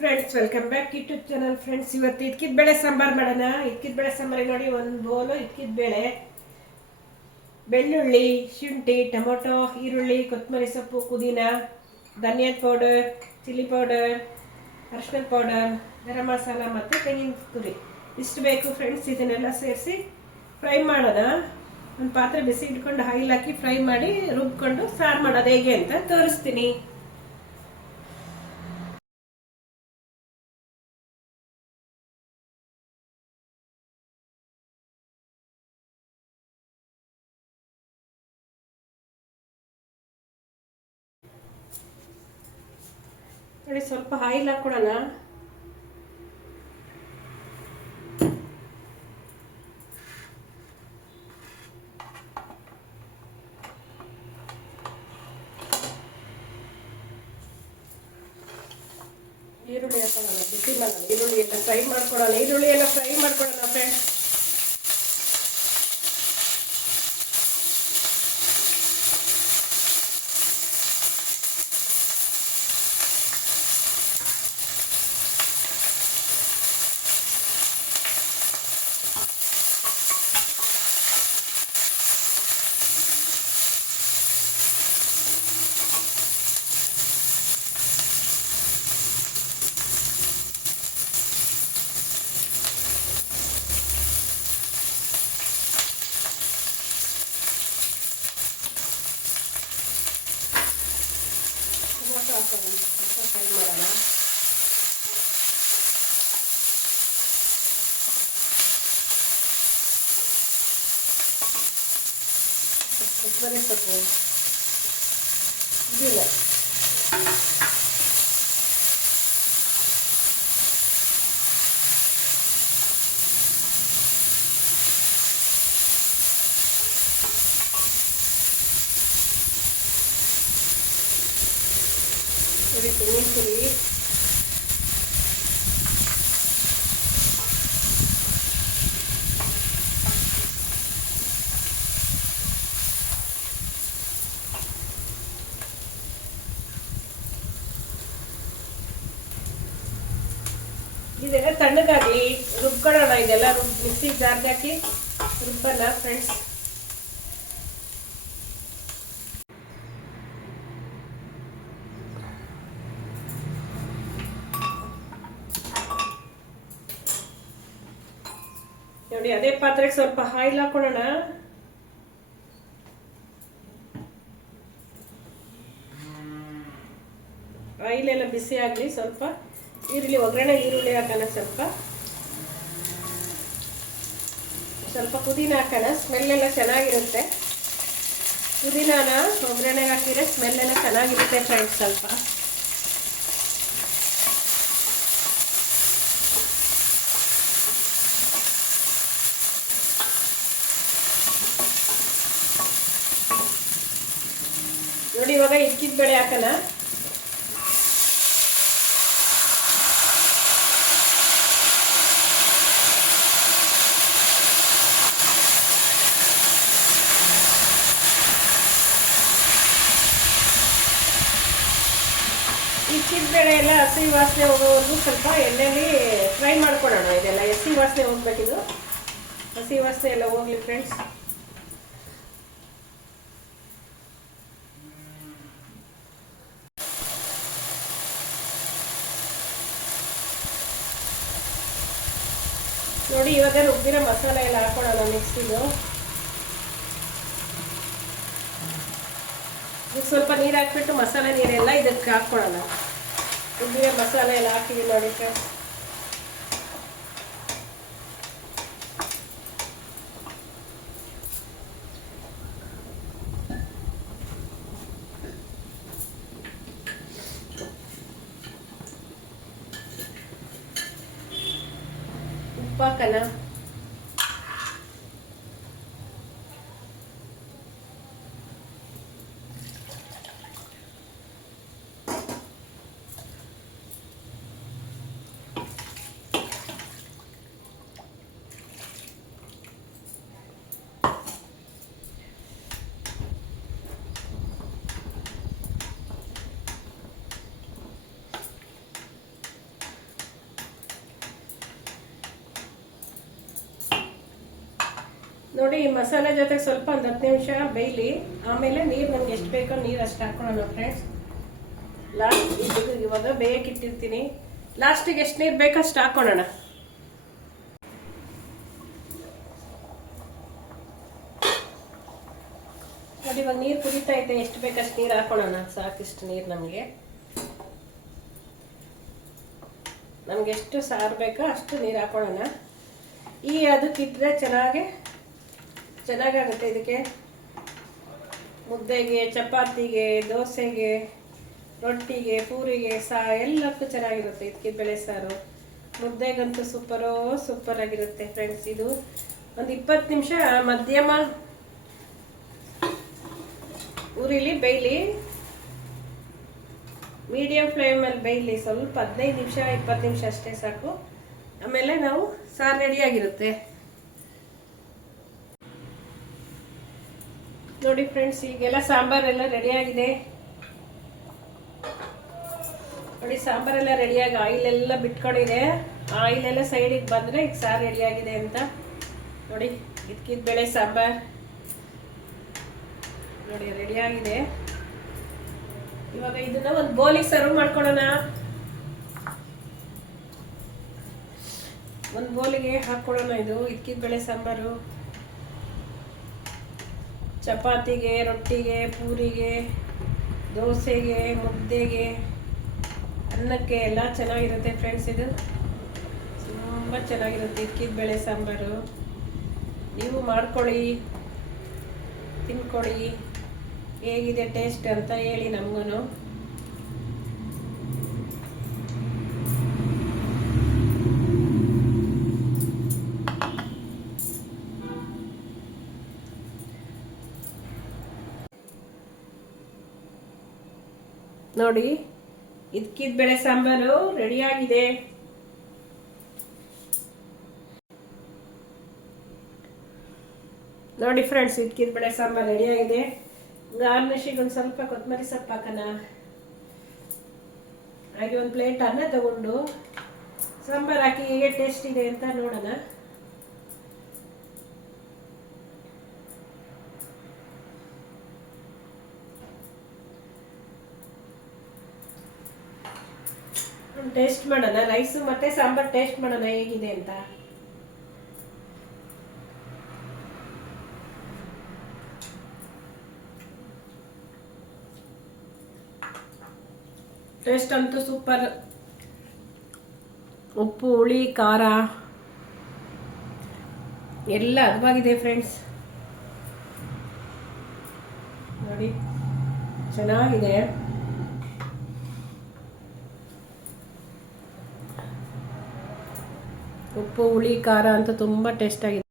Friends, welcome back YouTube channel. Friends, ಇವತ್ತು ಇದ್ಕಿದ ಬೇಳೆ ಸಾಂಬಾರು ಮಾಡೋಣ. ಇದ್ಕಿದ ಬೇಳೆ ಸಾಂಬಾರಿಗೆ ನೋಡಿ, ಒಂದು ಬೋಲು ಇದ್ಕಿದ ಬೇಳೆ, ಬೆಳ್ಳುಳ್ಳಿ, ಶುಂಠಿ, ಟೊಮೊಟೊ, ಈರುಳ್ಳಿ, ಕೊತ್ತಂಬರಿ ಸೊಪ್ಪು, ಪುದೀನ, ಧನಿಯಾದ ಪೌಡರ್, ಚಿಲ್ಲಿ ಪೌಡರ್, ಅರಿಶಿನ ಪೌಡರ್, ಗರಂ ಮಸಾಲ ಮತ್ತು ತೆಂಗಿನ ತುರಿ ಇಷ್ಟು ಬೇಕು ಫ್ರೆಂಡ್ಸ್. ಇದನ್ನೆಲ್ಲ ಸೇರಿಸಿ ಫ್ರೈ ಮಾಡೋಣ. ಒಂದು ಪಾತ್ರೆ ಬಿಸಿ ಇಟ್ಕೊಂಡು ಆಯಿಲ್ ಹಾಕಿ ಫ್ರೈ ಮಾಡಿ ರುಬ್ಕೊಂಡು ಸಾರು ಮಾಡೋದು ಹೇಗೆ ಅಂತ ತೋರಿಸ್ತೀನಿ. ನೋಡಿ, ಸ್ವಲ್ಪ ಆಯಿಲ್ ಹಾಕೊಳ್ಳೋಣ. ಈರುಳ್ಳಿ ಹಾಕೋಣ, ಬಿಸಿ ಮಾಡೋಣ. ಈರುಳ್ಳಿ ಎಲ್ಲ ಫ್ರೈ ಮಾಡ್ಕೊಳ್ಳೋಣ ಫ್ರೆಂಡ್ಸ್. ಟೊಮೊಟೊ ಹಾಕೋಣ, ಫ್ರೈ ಮಾಡೋಣ. ಕೊತ್ತಂಬರಿ ಸೊಪ್ಪು, ಪುದೀನ, ತೆಂಗಿನ ತುರಿ, ಇದೆಲ್ಲ ತಣ್ಣಗಾಗಿ ರುಬ್ಕೊಳ್ಳೋಣ. ಇದೆಲ್ಲ ಮಿಕ್ಸಿ ಜಾರ್ಗೆ ಹಾಕಿ ರುಬ್ಬಲ್ಲ ಫ್ರೆಂಡ್ಸ್. ನೋಡಿ, ಅದೇ ಪಾತ್ರೆಗೆ ಸ್ವಲ್ಪ ಆಯಿಲ್ ಹಾಕೊಳ್ಳೋಣ. ಆಯಿಲ್ ಎಲ್ಲ ಬಿಸಿ ಆಗಲಿ. ಸ್ವಲ್ಪ ಒಗ್ಗರಣೆ ಈರುಳ್ಳಿ ಹಾಕೋಣ. ಸ್ವಲ್ಪ ಪುದೀನ ಹಾಕೋಣ. ಸ್ಮೆಲ್ ಎಲ್ಲ ಚೆನ್ನಾಗಿರುತ್ತೆ. ಪುದೀನಾನ ಒಗ್ಗರಣೆಗೆ ಹಾಕಿದ್ರೆ ಸ್ಮೆಲ್ ಎಲ್ಲ ಚೆನ್ನಾಗಿರುತ್ತೆ ಫ್ರೆಂಡ್ಸ್. ಸ್ವಲ್ಪ ನೋಡಿ, ಇವಾಗ ಇಕ್ಕಿದ ಬೇಳೆ ಹಾಕೋಣ. ಇಕ್ಕಿದ ಬೇಳೆ ಎಲ್ಲ ಹಸಿ ವಾಸನೆ ಹೋಗೋವರೆಗೂ ಸ್ವಲ್ಪ ಎಣ್ಣೆಯಲ್ಲಿ ಫ್ರೈ ಮಾಡ್ಕೊಳ್ಳೋಣ. ಇದೆಲ್ಲ ಹಸಿ ವಾಸನೆ ಹೋಗ್ಬೇಕಿದು. ಹಸಿ ವಾಸನೆ ಎಲ್ಲ ಹೋಗ್ಲಿ ಫ್ರೆಂಡ್ಸ್. ನೋಡಿ, ಇವಾಗ ರುಬ್ಬಿರೋ ಮಸಾಲೆ ಎಲ್ಲ ಹಾಕೊಳ್ಳೋಣ ಮಿಕ್ಸಿದು. ಈಗ ಸ್ವಲ್ಪ ನೀರು ಹಾಕ್ಬಿಟ್ಟು ಮಸಾಲೆ ನೀರೆಲ್ಲ ಇದಕ್ಕೆ ಹಾಕ್ಕೊಳ್ಳೋಣ. ರುಬ್ಬಿರೋ ಮಸಾಲೆ ಎಲ್ಲ ಹಾಕಿವಿ ನೋಡಿ ಫ್ರೆಂಡ್ಸ್. ಉಪ್ಪು ಹಾಕೋಣ. ನೋಡಿ ಈ ಮಸಾಲೆ ಜೊತೆ ಸ್ವಲ್ಪ ಒಂದು 10 ನಿಮಿಷ ಬೇಯಲಿ. ಆಮೇಲೆ ನೀರು ನಮ್ಗೆ ಎಷ್ಟು ಬೇಕೋ ನೀರು ಅಷ್ಟು ಹಾಕೊಳ್ಳೋಣ ಫ್ರೆಂಡ್ಸ್. ಇವಾಗ ಬೇಯಕ್ಕೆ ಇಟ್ಟಿರ್ತೀನಿ. ಲಾಸ್ಟಿಗೆ ಎಷ್ಟು ನೀರು ಬೇಕೋ ಅಷ್ಟು ಹಾಕೊಳ್ಳೋಣ. ನೋಡಿ ಇವಾಗ ನೀರು ಕುದೀತಾ ಐತೆ. ಎಷ್ಟು ಬೇಕಷ್ಟು ನೀರು ಹಾಕೊಳ್ಳೋಣ. ಸಾಕಿಷ್ಟು ನೀರು ನಮ್ಗೆ ಎಷ್ಟು ಸಾರು ಬೇಕೋ ಅಷ್ಟು ನೀರು ಹಾಕೊಳ್ಳೋಣ. ಅದಕ್ಕಿಟ್ರೆ ಚೆನ್ನಾಗಾಗುತ್ತೆ. ಇದಕ್ಕೆ ಮುದ್ದೆಗೆ, ಚಪಾತಿಗೆ, ದೋಸೆಗೆ, ರೊಟ್ಟಿಗೆ, ಪೂರಿಗೆ ಎಲ್ಲಕ್ಕೂ ಚೆನ್ನಾಗಿರುತ್ತೆ. ಇದಕ್ಕಿದ ಬೇಳೆ ಸಾರು ಮುದ್ದೆಗಂತೂ ಸೂಪರ್ ಆಗಿರುತ್ತೆ ಫ್ರೆಂಡ್ಸ್. ಇದು ಒಂದು 20 ನಿಮಿಷ ಮಧ್ಯಮ ಉರಿಲಿ ಬೇಯಲಿ. ಮೀಡಿಯಂ ಫ್ಲೇಮಲ್ಲಿ ಬೇಯಲಿ ಸ್ವಲ್ಪ. 15 ನಿಮಿಷ 20 ನಿಮಿಷ ಅಷ್ಟೇ ಸಾಕು. ಆಮೇಲೆ ನಾವು ಸಾರು ರೆಡಿಯಾಗಿರುತ್ತೆ. ನೋಡಿ ಫ್ರೆಂಡ್ಸ್, ಈಗೆಲ್ಲ ಸಾಂಬಾರೆಲ್ಲ ರೆಡಿಯಾಗಿದೆ. ನೋಡಿ ಸಾಂಬಾರೆಲ್ಲ ರೆಡಿಯಾಗಿ ಆಯಿಲ್ ಎಲ್ಲ ಬಿಟ್ಕೊಂಡಿದೆ. ಆಯಿಲ್ ಎಲ್ಲ ಸೈಡಿಗೆ ಬಂದರೆ ಈಗ ಸಾರು ರೆಡಿಯಾಗಿದೆ ಅಂತ. ನೋಡಿ ಇದಕ್ಕಿದ ಬೇಳೆ ಸಾಂಬಾರ್ ನೋಡಿ ರೆಡಿಯಾಗಿದೆ. ಇವಾಗ ಇದನ್ನ ಒಂದು ಬೌಲಿಗೆ ಸರ್ವ್ ಮಾಡ್ಕೊಳ್ಳೋಣ. ಒಂದು ಬೌಲಿಗೆ ಹಾಕೊಳ್ಳೋಣ. ಇದಕ್ಕಿದ ಬೇಳೆ ಸಾಂಬಾರು ಚಪಾತಿಗೆ, ರೊಟ್ಟಿಗೆ, ಪೂರಿಗೆ, ದೋಸೆಗೆ, ಮುದ್ದೆಗೆ, ಅನ್ನಕ್ಕೆ ಎಲ್ಲ ಚೆನ್ನಾಗಿರುತ್ತೆ ಫ್ರೆಂಡ್ಸ್. ಇದು ತುಂಬ ಚೆನ್ನಾಗಿರುತ್ತೆ ಇದಕ್ಕಿದ ಬೇಳೆ ಸಾಂಬಾರು. ನೀವು ಮಾಡ್ಕೊಳ್ಳಿ, ತಿನ್ಕೊಳ್ಳಿ, ಹೇಗಿದೆ ಟೇಸ್ಟ್ ಅಂತ ಹೇಳಿ ನಮಗೂ. ನೋಡಿ ಇದಕ್ಕಿದ ಬೇಳೆ ಸಾಂಬಾರು ರೆಡಿಯಾಗಿದೆ. ನೋಡಿ ಫ್ರೆಂಡ್ಸ್, ಇದಕ್ಕಿದ ಬೇಳೆ ಸಾಂಬಾರು ರೆಡಿಯಾಗಿದೆ. ಗಾರ್ನಿಶಿಗೆ ಒಂದು ಸ್ವಲ್ಪ ಕೊತ್ತಂಬರಿ ಸೊಪ್ಪು ಹಾಕೋಣ. ಹಾಗೆ ಒಂದು ಪ್ಲೇಟ್ ಅನ್ನ ತಗೊಂಡು ಸಾಂಬಾರು ಹಾಕಿ ಹೇಗೆ ಟೇಸ್ಟ್ ಇದೆ ಅಂತ ನೋಡೋಣ. ಟೇಸ್ಟ್ ಮಾಡೋಣ. ರೈಸು ಮತ್ತೆ ಸಾಂಬಾರ್ ಟೇಸ್ಟ್ ಮಾಡೋಣ ಹೇಗಿದೆ ಅಂತ. ಟೇಸ್ಟ್ ಅಂತೂ ಸೂಪರ್. ಉಪ್ಪು, ಹುಳಿ, ಖಾರ ಎಲ್ಲ ಹದವಾಗಿದೆ ಫ್ರೆಂಡ್ಸ್. ನೋಡಿ ಚೆನ್ನಾಗಿದೆ. ಉಪ್ಪು, ಹುಳಿ, ಖಾರ ಅಂತೂ ತುಂಬ ಟೇಸ್ಟ್ ಆಗಿದೆ.